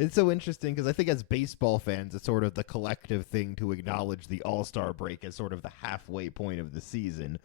It's so interesting because I think as baseball fans, it's sort of the collective thing to acknowledge the All-Star break as sort of the halfway point of the season.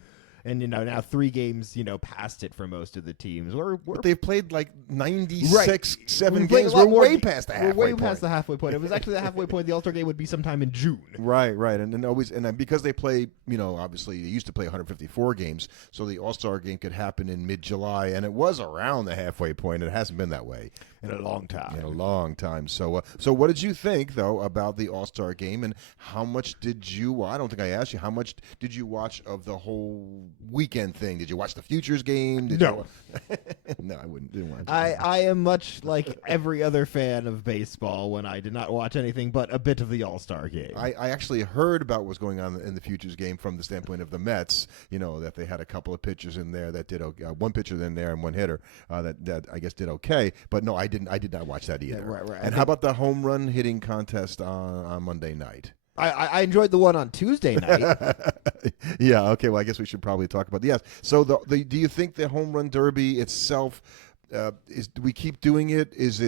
And, now 3 games, past it for most of the teams. But they've played like 96, Right. 7 We've played games. a lot We're more way past the halfway We're way point. past the halfway point. It was actually the halfway point. The All-Star game would be sometime in June. Right. And then because they play, obviously they used to play 154 games, so the All-Star game could happen in mid-July, and it was around the halfway point. It hasn't been that way In a long time. In a long time. So what did you think, though, about the All-Star game, and how much did you? I don't think I asked you. How much did you watch of the whole weekend thing? Did you watch the Futures game? No. No, I didn't watch it. I am much like every other fan of baseball when I did not watch anything but a bit of the All-Star game. I actually heard about what's going on in the Futures game from the standpoint of the Mets, that they had a couple of pitchers in there that did one pitcher in there and one hitter that I guess did okay. But no, I did not watch that either. Yeah, right. And how about the home run hitting contest on Monday night? I enjoyed the one on Tuesday night. Yeah, okay, well, I guess we should probably talk about yes. So do you think the home run derby itself do we keep doing it? Is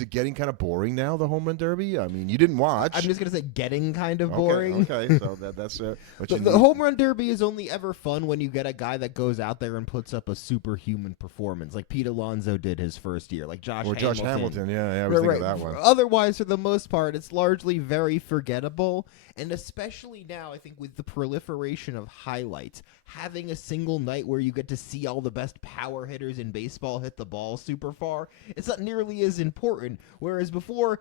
it getting kind of boring now, the home run derby? I mean, you didn't watch. I'm just going to say getting kind of boring. Okay, so that's what you the home run derby is only ever fun when you get a guy that goes out there and puts up a superhuman performance, like Pete Alonso did his first year, like Josh Hamilton. Yeah, I was thinking of that one. Otherwise, for the most part, it's largely very forgettable, and especially now, I think with the proliferation of highlights, having a single night where you get to see all the best power hitters in baseball hit the ball super far, it's not nearly as important. Whereas before,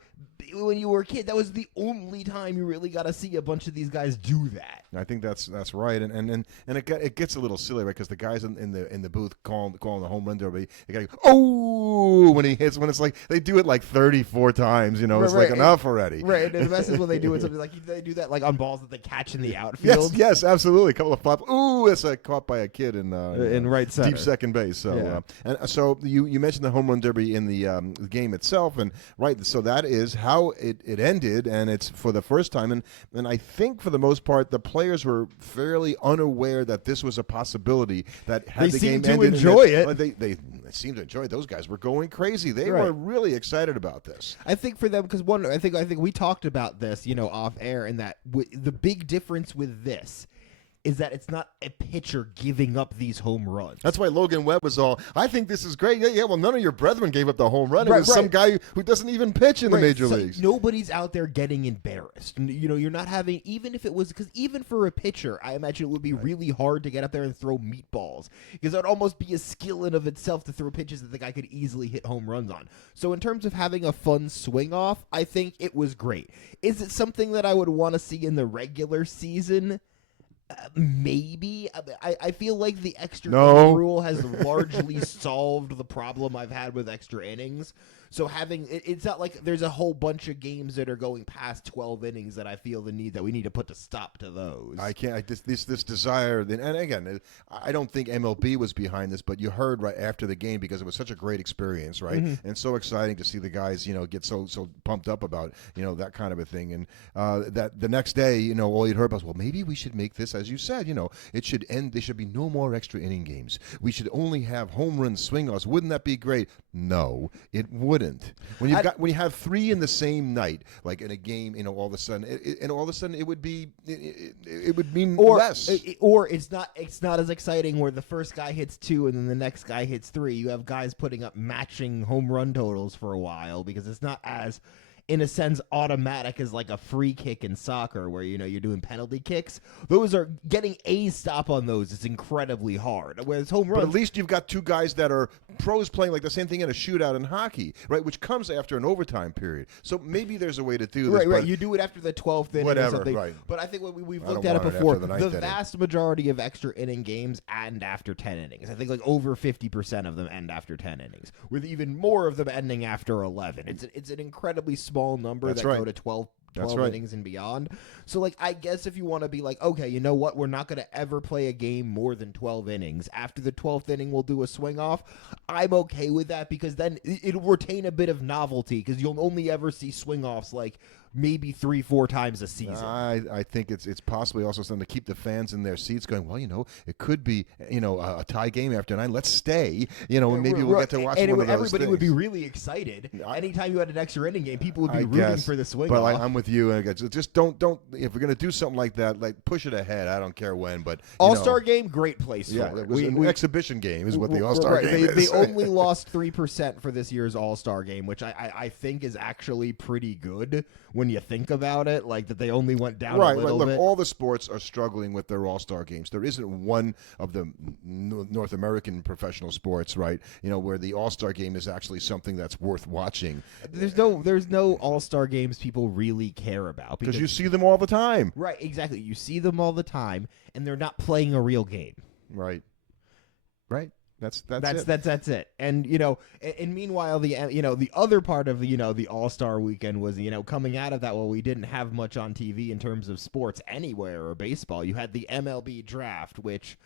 when you were a kid, that was the only time you really got to see a bunch of these guys do that. I think that's right, and it gets a little silly, right? Because the guys in the booth calling the home run derby, they go, oh, when he hits, when it's like they do it like 34 times, it's like enough already. Right, and the best is when they do it something like they do that like on balls that they catch in the outfield. Yes, absolutely. A couple of flops. Ooh, it's caught by a kid in right center, deep second base. So and so you mentioned the home run derby in the game itself, and right, so that is how it ended, and it's for the first time, and I think for the most part the players were fairly unaware that this was a possibility. That had the game ended, they seemed to enjoy it. Those guys were going crazy. They were really excited about this. I think for them, because I think we talked about this, off air, and that the big difference with this is that it's not a pitcher giving up these home runs. That's why Logan Webb was all, I think this is great. Yeah, well, none of your brethren gave up the home run. It was some guy who doesn't even pitch in the major leagues. Nobody's out there getting embarrassed. You're not having, even if it was, because even for a pitcher, I imagine it would be really hard to get up there and throw meatballs, because it would almost be a skill in of itself to throw pitches that the guy could easily hit home runs on. So in terms of having a fun swing off, I think it was great. Is it something that I would want to see in the regular season? Maybe. I feel like the extra inning rule has largely solved the problem I've had with extra innings. So it's not like there's a whole bunch of games that are going past 12 innings that I feel the need that we need to put a stop to those. I can't. This desire, and again, I don't think MLB was behind this, but you heard right after the game, because it was such a great experience, right, and so exciting to see the guys, get so pumped up about that kind of a thing, and that the next day, all you'd heard was, well, maybe we should make this, as you said, it should end. There should be no more extra inning games. We should only have home run swing-offs. Wouldn't that be great? No, it wouldn't. When you have 3 in the same night, like in a game, all of a sudden, it would be it would mean less. Or it's not as exciting where the first guy hits 2 and then the next guy hits 3. You have guys putting up matching home run totals for a while, because it's not as, in a sense, automatic as like a free kick in soccer where, you're doing penalty kicks. Those are getting a stop on those. It's incredibly hard. Whereas home runs. But at least you've got 2 guys that are pros playing like the same thing in a shootout in hockey, right? Which comes after an overtime period. So maybe there's a way to do this. Right. You do it after the 12th inning or something. Right. But I think we've looked at it before. The vast majority of extra inning games end after 10 innings. I think like over 50% of them end after 10 innings, with even more of them ending after 11. It's an incredibly small number go to 12 innings and beyond. So, I guess if you want to be like, okay, you know what? We're not going to ever play a game more than 12 innings. After the 12th inning, we'll do a swing off. I'm okay with that, because then it'll retain a bit of novelty, because you'll only ever see swing offs like maybe 3-4 times a season. I think it's possibly also something to keep the fans in their seats going, well, it could be, a tie game after 9. Let's stay, and maybe we'll get to watch one of those everybody things. would be really excited. Anytime you had an extra inning game, people would be rooting for the swing But off. I'm with you. And just don't, if we're going to do something like that, like push it ahead. I don't care when, but All-Star game, great place yeah, for it. It was an exhibition game is what the All-Star game is. They only lost 3% for this year's All-Star game, which I think is actually pretty good when you think about it, like that they only went down a little bit. Look, all the sports are struggling with their All-Star games. There isn't one of the North American professional sports, right, where the All-Star game is actually something that's worth watching. There's no All-Star games people really care about. Because you see them all the time. Right, exactly. You see them all the time, and they're not playing a real game. Right. That's it. And and meanwhile the other part of the All-Star weekend was coming out of that, well, we didn't have much on TV in terms of sports anywhere or baseball. You had the MLB draft, which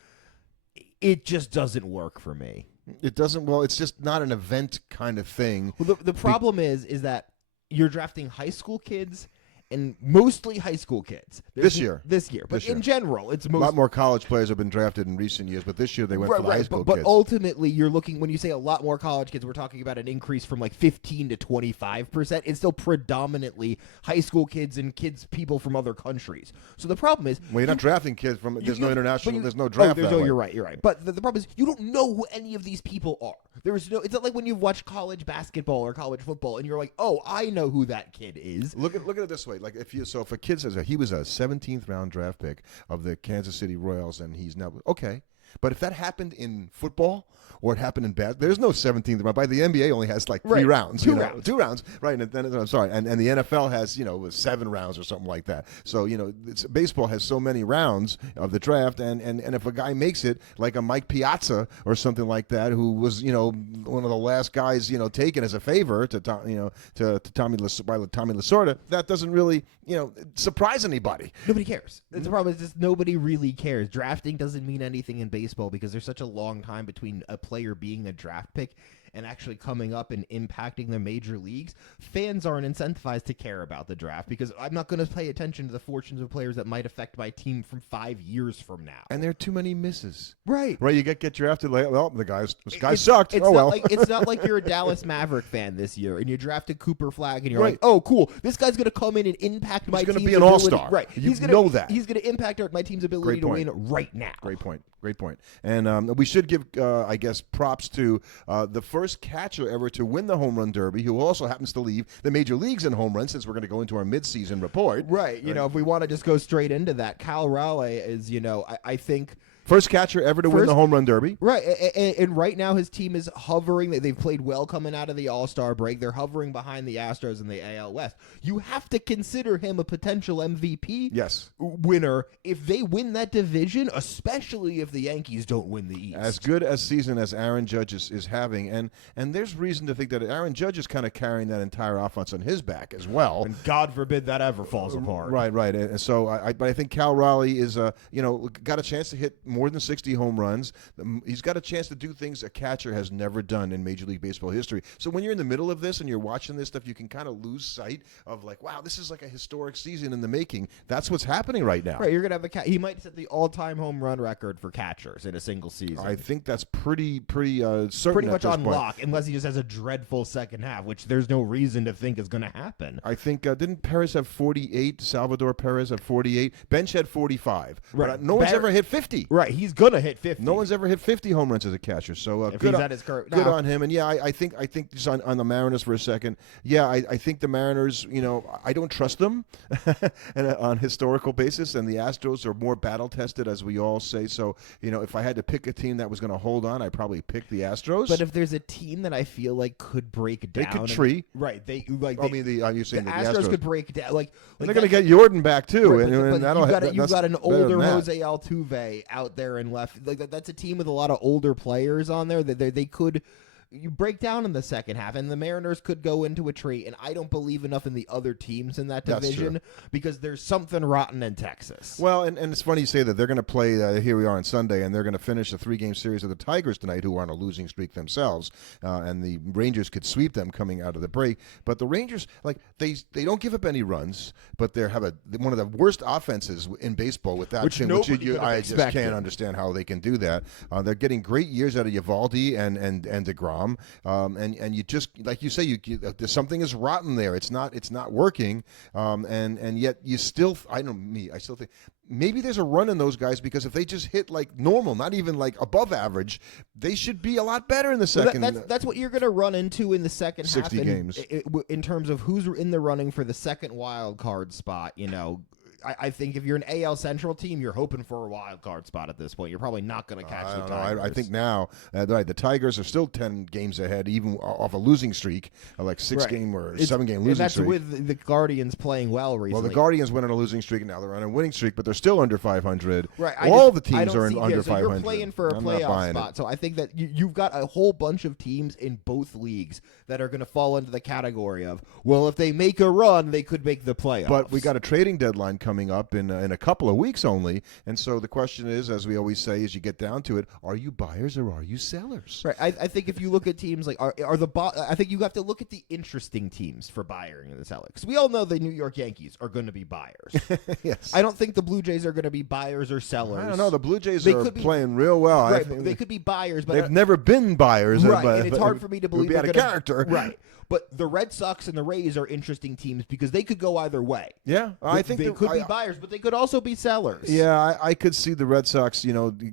it just doesn't work for me. It doesn't. Well, it's just not an event kind of thing. Well, the problem is that you're drafting high school kids. And mostly high school kids. This year. But in general, it's a lot more college players have been drafted in recent years, but this year they went for the high school kids. But ultimately, you're looking, when you say a lot more college kids, we're talking about an increase from like 15 to 25%. It's still predominantly high school kids and people from other countries. So the problem is, well, you're not drafting kids from. There's no international. There's no draft. You're right. But the problem is, you don't know who any of these people are. It's not like when you watch college basketball or college football, and you're like, oh, I know who that kid is. Look at it this way. Like if a kid says he was a 17th round draft pick of the Kansas City Royals and he's now okay. But if that happened in football or it happened in there's no 17th round. By the NBA only has like 3 rounds. 2 rounds. Right. And then I'm sorry. And the NFL has, 7 rounds or something like that. So, baseball has so many rounds of the draft. And if a guy makes it, like a Mike Piazza or something like that, who was, one of the last guys, taken as a favor to Tommy Lasorda, that doesn't really, surprise anybody. Nobody cares. The problem is just nobody really cares. Drafting doesn't mean anything in baseball because there's such a long time between a player being a draft pick and actually coming up and impacting the major leagues. Fans aren't incentivized to care about the draft because I'm not going to pay attention to the fortunes of players that might affect my team from 5 years from now. And there are too many misses. Right. You get drafted like, well, this guy sucked. It's not like you're a Dallas Maverick fan this year and you drafted Cooper Flagg and you're like, oh, cool, this guy's going to come in and impact my team's ability. He's going to be an all-star. Right. He's going to impact my team's ability to win right now. Great point. And we should give, I guess, props to the first catcher ever to win the home run derby, who also happens to lead the major leagues in home runs, since we're going to go into our midseason report. Right. If we want to just go straight into that, Cal Raleigh is, I think... First catcher ever to win the home run derby. Right, and right now his team is hovering. They've played well coming out of the All-Star break. They're hovering behind the Astros in the AL West. You have to consider him a potential MVP winner if they win that division, especially if the Yankees don't win the East. As good a season as Aaron Judge is having, and there's reason to think that Aaron Judge is kind of carrying that entire offense on his back as well. And God forbid that ever falls apart. Right. And so I think Cal Raleigh is, got a chance to hit more than 60 home runs. He's got a chance to do things a catcher has never done in Major League Baseball history. So when you're in the middle of this and you're watching this stuff, you can kind of lose sight of like, wow, this is like a historic season in the making. That's what's happening right now. Right, you're gonna have he might set the all-time home run record for catchers in a single season. I think that's pretty certain. Pretty much on lock, unless he just has a dreadful second half, which there's no reason to think is going to happen. I think didn't Perez have 48? Salvador Perez have 48. Bench had 45. Right, but no one's ever hit 50. Right, he's gonna hit 50. No one's ever hit 50 home runs as a catcher. So if good he's at his current, good on him. And yeah, I think just on the Mariners for a second. Yeah, I think the Mariners. I don't trust them on historical basis, and the Astros are more battle tested, as we all say. So if I had to pick a team that was going to hold on, I'd probably pick the Astros. But if there's a team that I feel like could break down, they could tree. Right. You're saying the the Astros could break down. Like they're going to get Jordan back too, right, and you've got an older Jose Altuve out there and left. Like that's a team with a lot of older players on there. They could you break down in the second half, and the Mariners could go into a treat, and I don't believe enough in the other teams in that division because there's something rotten in Texas. Well, and it's funny you say that. They're going to play, here we are on Sunday, and they're going to finish a 3-game series of the Tigers tonight, who are on a losing streak themselves, and the Rangers could sweep them coming out of the break. But the Rangers, like, they don't give up any runs, but they have one of the worst offenses in baseball without Which Chin, I just expected. can't understand how they can do that. They're getting great years out of Eovaldi and DeGrom, and you just, like you say, there's something is rotten there. It's not working, and yet you still, I still think maybe there's a run in those guys, because if they just hit like normal, not even like above average, they should be a lot better in the second. That's what you're going to run into in the second 60 half games. in terms of who's in the running for the second wild card spot. I think if you're an AL Central team, you're hoping for a wild card spot at this point. You're probably not going to catch the Tigers. I think now, the Tigers are still 10 games ahead, even off a losing streak, like 6-game or 7-game losing streak. And that's with the Guardians playing well recently. Well, the Guardians went on a losing streak, and now they're on a winning streak, but they're still under 500. Right. All the teams are under 500. So you're playing for a playoff spot. So I think that you've got a whole bunch of teams in both leagues that are going to fall into the category of, well, if they make a run, they could make the playoffs. But we got a trading deadline coming up in a couple of weeks only, and so the question is, as we always say, as you get down to it, are you buyers or are you sellers? Right. I think if you look at teams like I think you have to look at the interesting teams for buying and the sellers. Because we all know the New York Yankees are going to be buyers. Yes. I don't think the Blue Jays are going to be buyers or sellers. I don't know. The Blue Jays are playing real well. Right. They could be buyers, but they've never been buyers. Right. But and it's hard for me to believe they're they're out of character. Right. But the Red Sox and the Rays are interesting teams because they could go either way. Yeah, I think they could be buyers, but they could also be sellers. Yeah, I could see the Red Sox,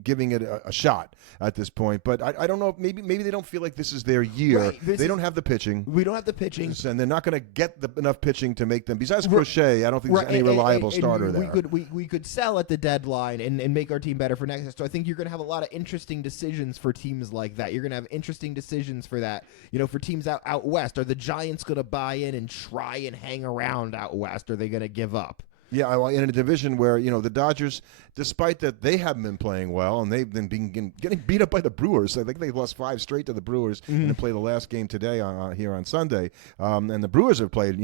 giving it a shot at this point. But I don't know. Maybe they don't feel like this is their year. Right, they don't have the pitching. We don't have the pitching, and they're not going to get enough pitching to make them. Besides Crochet, I don't think there's any reliable starter there. We could sell at the deadline and make our team better for next year. So I think you're going to have a lot of interesting decisions for teams like that. You're going to have interesting decisions for that. For teams out west. Are the Giants going to buy in and try and hang around out west? Or are they going to give up? Yeah, well, in a division where, the Dodgers, despite that they haven't been playing well and they've been getting beat up by the Brewers. I think they lost 5 straight to the Brewers and play the last game today here on Sunday. And the Brewers have played,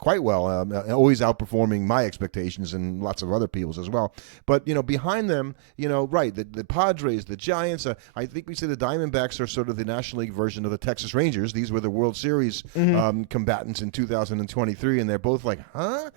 quite well, always outperforming my expectations and lots of other people's as well. But, behind them, right, the Padres, the Giants, I think we say the Diamondbacks are sort of the National League version of the Texas Rangers. These were the World Series combatants in 2023, and they're both like, huh?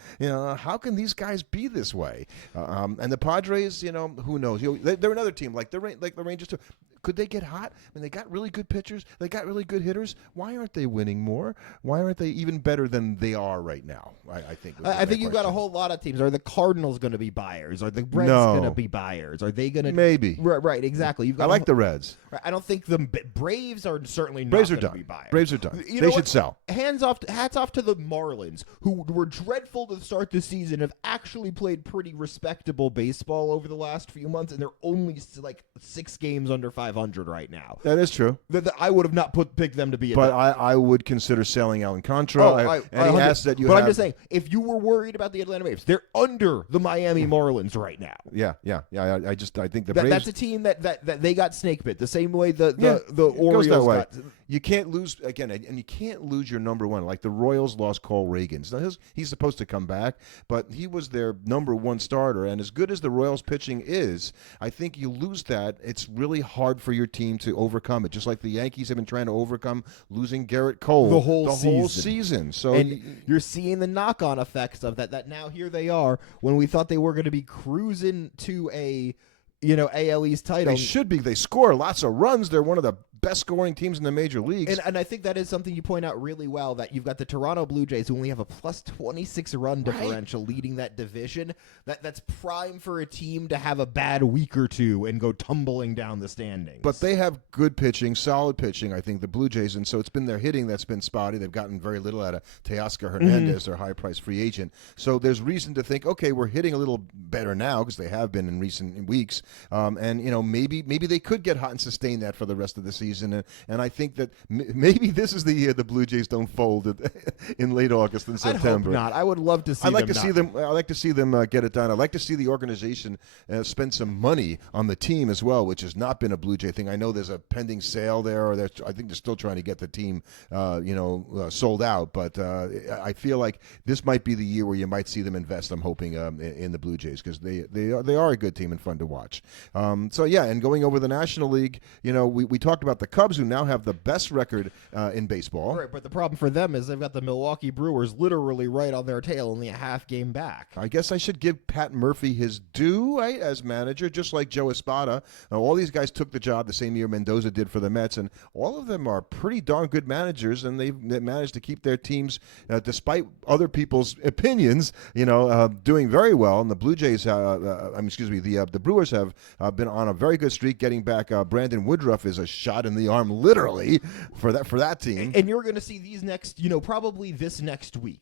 How can these guys be this way? And the Padres, who knows? They're another team like the Rangers too. Could they get hot? I mean, they got really good pitchers. They got really good hitters. Why aren't they winning more? Why aren't they even better than they are right now? I think. I think you've got a whole lot of teams. Are the Cardinals going to be buyers? Are the Reds going to be buyers? Are they going to? Maybe. Right. Exactly. I like the Reds. I don't think the Braves are certainly not going to be buyers. Braves are done. They should sell. Hats off to the Marlins, who were dreadful to start the season, have actually played pretty respectable baseball over the last few months, and they're only like 6 games under 500 right now. That is true. I would have not picked them to be. But I would consider selling Alcantara. Any asset that you have. But I'm just saying, if you were worried about the Atlanta Braves, they're under the Miami Marlins right now. Yeah. I think the Braves. That's a team that they got snake bit the same way the Orioles got. You can't lose again, and you can't lose your number one. Like the Royals lost Cole Reagans. Now he's supposed to come back, but he was their number one starter. And as good as the Royals pitching is, I think you lose that. It's really hard for your team to overcome it. Just like the Yankees have been trying to overcome losing Garrett Cole the whole season. So you're seeing the knock-on effects of that. That now here they are when we thought they were going to be cruising to a AL East title. They should be. They score lots of runs. They're one of the best scoring teams in the major leagues. And I think that is something you point out really well, that you've got the Toronto Blue Jays, who only have a plus 26 run differential leading that division. That's prime for a team to have a bad week or two and go tumbling down the standings. But they have good pitching, solid pitching, I think, the Blue Jays. And so it's been their hitting that's been spotty. They've gotten very little out of Teoscar Hernandez, their high-priced free agent. So there's reason to think, okay, we're hitting a little better now, because they have been in recent weeks. And, maybe they could get hot and sustain that for the rest of the season. season, and I think that maybe this is the year the Blue Jays don't fold in late August and September. I'd hope not. I would love to see. I'd like to see them. I'd like to see them get it done. I'd like to see the organization spend some money on the team as well, which has not been a Blue Jay thing. I know there's a pending sale there, or I think they're still trying to get the team, sold out. But I feel like this might be the year where you might see them invest. I'm hoping in the Blue Jays, because they are a good team and fun to watch. And going over the National League, we talked about the Cubs, who now have the best record in baseball. Right, but the problem for them is they've got the Milwaukee Brewers literally right on their tail, only a half game back. I guess I should give Pat Murphy his due, right, as manager, just like Joe Espada. All these guys took the job the same year Mendoza did for the Mets, and all of them are pretty darn good managers, and they've managed to keep their teams, despite other people's opinions, doing very well. And the Blue Jays, the Brewers have been on a very good streak, getting back. Brandon Woodruff is a shot in the arm, literally, for that team. And you're going to see these next, probably this next week,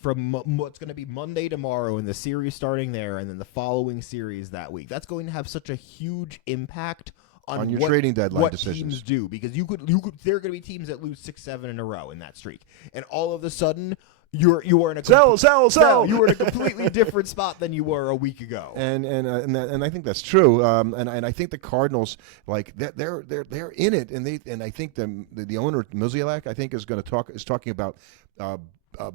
from what's going to be Monday tomorrow, and the series starting there, and then the following series that week. That's going to have such a huge impact on your trading deadline decisions. Teams do, because you could there are going to be teams that lose 6-7 in a row in that streak, and all of a sudden you are in a sell. You were in a completely different spot than you were a week ago. And I think that's true. And I think the Cardinals, like, they're in it, and I think the owner Mozeliak, I think, is talking about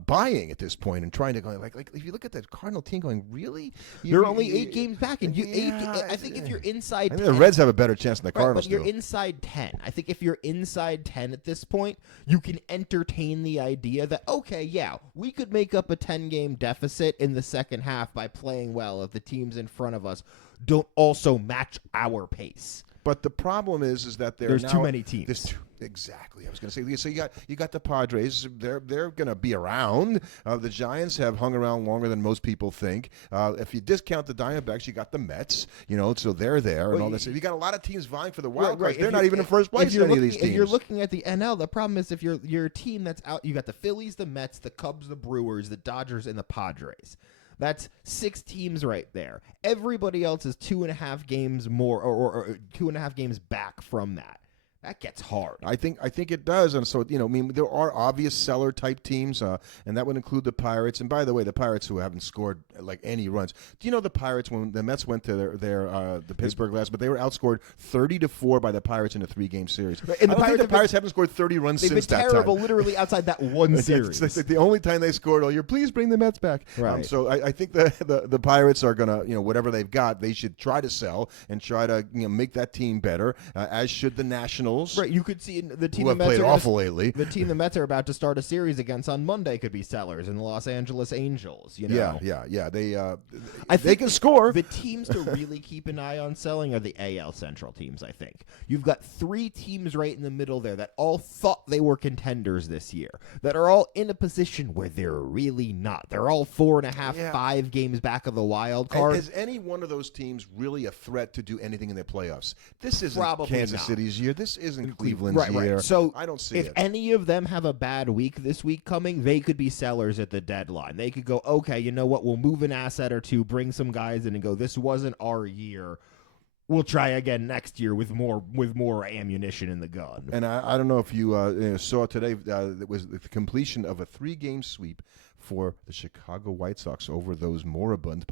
buying at this point, and trying to go like if you look at that Cardinal team going, really? You're only 8 games back, and I think if you're inside 10, the Reds have a better chance than the Cardinals but you're inside 10. I think if you're inside 10 at this point, you can entertain the idea that, okay, yeah, we could make up a 10-game deficit in the second half by playing well if the teams in front of us don't also match our pace. But the problem is that there's too many teams. Exactly. I was going to say. So you got the Padres. They're going to be around. The Giants have hung around longer than most people think. If you discount the Diamondbacks, you got the Mets. So they're there and all that. So you got a lot of teams vying for the wild cards. They're not even in first place in any of these teams. If you're looking at the NL, the problem is if your team that's out, you got the Phillies, the Mets, the Cubs, the Brewers, the Dodgers, and the Padres. That's 6 teams right there. Everybody else is 2.5 games more, or 2.5 games back from that. That gets hard. I think it does, and so there are obvious seller type teams, and that would include the Pirates. And by the way, the Pirates, who haven't scored like any runs. Do you know the Pirates, when the Mets went to the Pittsburgh last, but they were outscored 30-4 by the Pirates in a 3-game series. And the Pirates haven't scored 30 runs since that time. They've been terrible, literally outside that one series. It's the only time they scored all year. Please bring the Mets back. Right. So I think the Pirates are gonna, whatever they've got, they should try to sell and try to make that team better. As should the Nationals. Right, you could see the team who have played awful lately. The team the Mets are about to start a series against on Monday could be sellers, in the Los Angeles Angels. Yeah. They can score. The teams to really keep an eye on selling are the AL Central teams. I think you've got 3 teams right in the middle there that all thought they were contenders this year, that are all in a position where they're really not. They're all 4.5, 5 games back of the wild card. And is any one of those teams really a threat to do anything in their playoffs? This isn't Probably Kansas not. City's year. This isn't Cleveland's year. Right. So I don't see if it. any of them have a bad week this week coming, they could be sellers at the deadline. They could go, okay, you know what? We'll move an asset or two, bring some guys in, and go, this wasn't our year. We'll try again next year with more ammunition in the gun. And I don't know if you saw today, it was the completion of a 3-game sweep for the Chicago White Sox over those moribund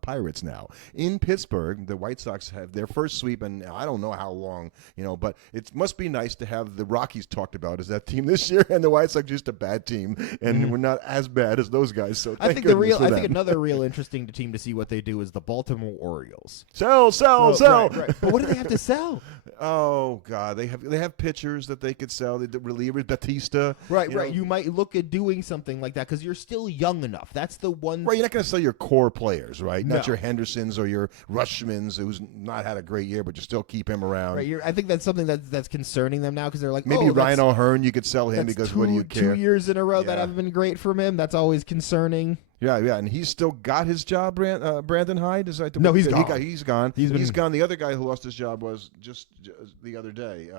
Pirates now. In Pittsburgh, the White Sox have their first sweep, and I don't know how long, but it must be nice to have the Rockies talked about as that team this year, and the White Sox just a bad team, and we're not as bad as those guys. So I think another real interesting team to see what they do is the Baltimore Orioles. Sell. Right. But what do they have to sell? Oh God, they have pitchers that they could sell. The relievers, Batista. Right. You might look at doing something like that because you're still young enough. That's the one. Right, you're not going to sell your core players, right? No. Not your Hendersons or your Rushmans, who's not had a great year, but you still keep him around. Right. I think that's something that's concerning them now because they're like, maybe Ryan O'Hearn, you could sell him because what do you care? 2 years in a row that haven't been great from him. That's always concerning. Yeah, and he's still got his job, Brandon Hyde? No, he's gone. He's gone. He's gone. The other guy who lost his job was just the other day.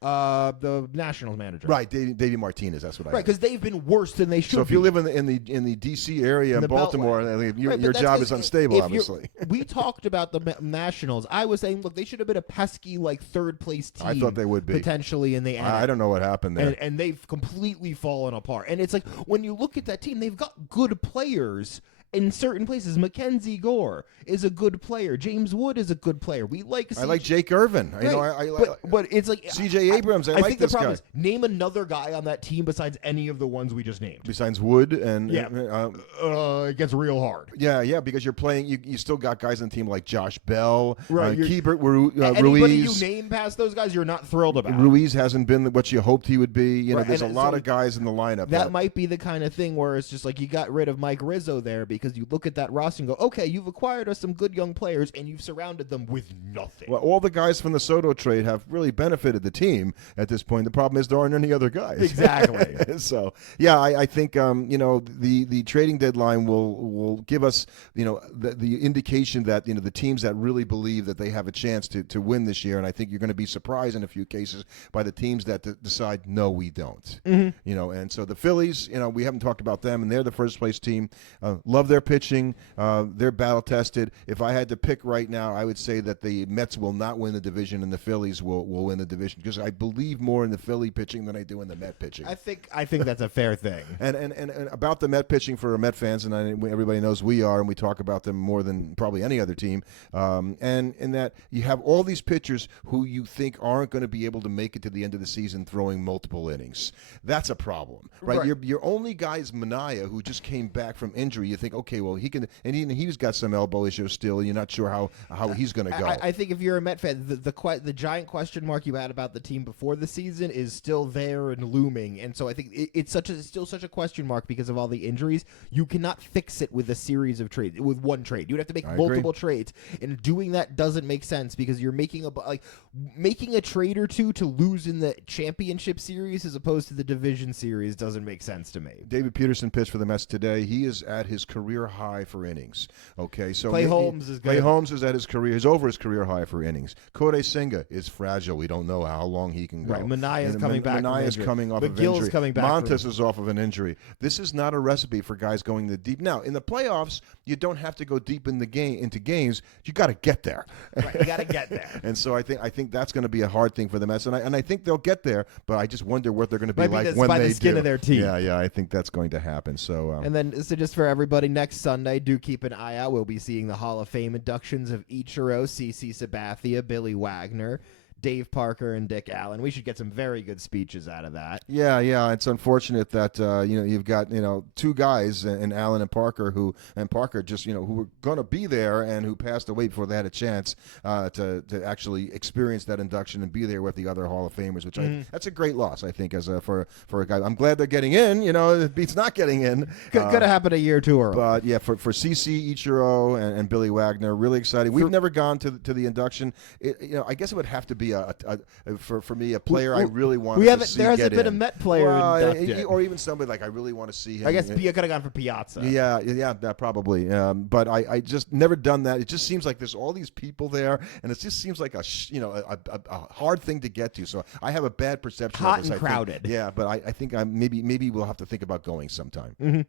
The Nationals manager. Right, Davey Martinez. That's what I. Right, because they've been worse than they should. So if you live in the D.C. area in Baltimore, your job is unstable, obviously. We talked about the Nationals. I was saying, look, they should have been a pesky third place team. I thought they would be potentially in the end. I don't know what happened there, and they've completely fallen apart. And it's like when you look at that team, they've got good players. In certain places, Mackenzie Gore is a good player. James Wood is a good player. I like Jake Irvin. Right. But it's like C.J. Abrams. I like think this the problem guy. is name another guy on that team besides any of the ones we just named. Besides Wood and it gets real hard. Yeah, because you're playing. You still got guys on the team like Josh Bell, right? Keibert, anybody Ruiz. you name past those guys, you're not thrilled about. Ruiz hasn't been what you hoped he would be. There's a lot so of guys in the lineup. That might be the kind of thing where it's just like you got rid of Mike Rizzo there because you look at that roster and go, okay, you've acquired us some good young players and you've surrounded them with nothing. Well, all the guys from the Soto trade have really benefited the team at this point. The problem is there aren't any other guys. Exactly. So, yeah, I think the trading deadline will give us the indication that the teams that really believe that they have a chance to win this year, and I think you're going to be surprised in a few cases by the teams that decide no, we don't. Mm-hmm. And so the Phillies, we haven't talked about them, and they're the first place team. Love their pitching. They're battle tested. If I had to pick right now, I would say that the Mets will not win the division and the Phillies will win the division because I believe more in the Philly pitching than I do in the Met pitching. I think that's a fair thing. And about the Met pitching for Met fans, and everybody knows we are, and we talk about them more than probably any other team. And in that you have all these pitchers who you think aren't going to be able to make it to the end of the season throwing multiple innings. That's a problem, right? Your only guy is Manaea, who just came back from injury. You think, okay, well he can, and he's got some elbow issues still. You're not sure how he's going to go. I think if you're a Met fan, the giant question mark you had about the team before the season is still there and looming, and so I think it's still such a question mark because of all the injuries. You cannot fix it with a series of trades, with one trade. You'd have to make multiple trades, and doing that doesn't make sense because you're making a trade or two to lose in the championship series as opposed to the division series doesn't make sense to me. David Peterson pitched for the Mets today. He is at his career high for innings. Okay, so Clay Holmes is good. Clay Holmes is at his career. He's over his career high for innings. Kodai Senga is fragile. We don't know how long he can go. Right, Manaea is coming back. Manaea is coming off of injury. Coming back. Montes is off of an injury. This is not a recipe for guys going the deep. Now, in the playoffs, you don't have to go deep into games. You got to get there. Right, you got to get there. And so I think that's going to be a hard thing for the Mets, and I think they'll get there. But I just wonder what they're going to be like when by they the skin do. Of their teeth. Yeah, I think that's going to happen. So and then so just for everybody, next Sunday, do keep an eye out. We'll be seeing the Hall of Fame inductions of Ichiro, CC Sabathia, Billy Wagner, Dave Parker, and Dick Allen. We should get some very good speeches out of that. Yeah. It's unfortunate that you've got two guys in Allen and Parker who just who were going to be there and who passed away before they had a chance to actually experience that induction and be there with the other Hall of Famers. Which that's a great loss, I think, for a guy. I'm glad they're getting in. It beats not getting in. Could have happened a year or two early. But yeah, for CC, Ichiro, and Billy Wagner, really exciting. We've never gone to the induction. I guess it would have to be for me a player I really want to see. There hasn't been a Met player inducted. Or even somebody like I really want to see him. I guess Pia could have gone for Piazza. Yeah, that probably. But I just never done that. It just seems like there's all these people there, and it just seems like a hard thing to get to. So I have a bad perception. Hot of this. and crowded. Yeah, but I think maybe we'll have to think about going sometime. Mm-hmm.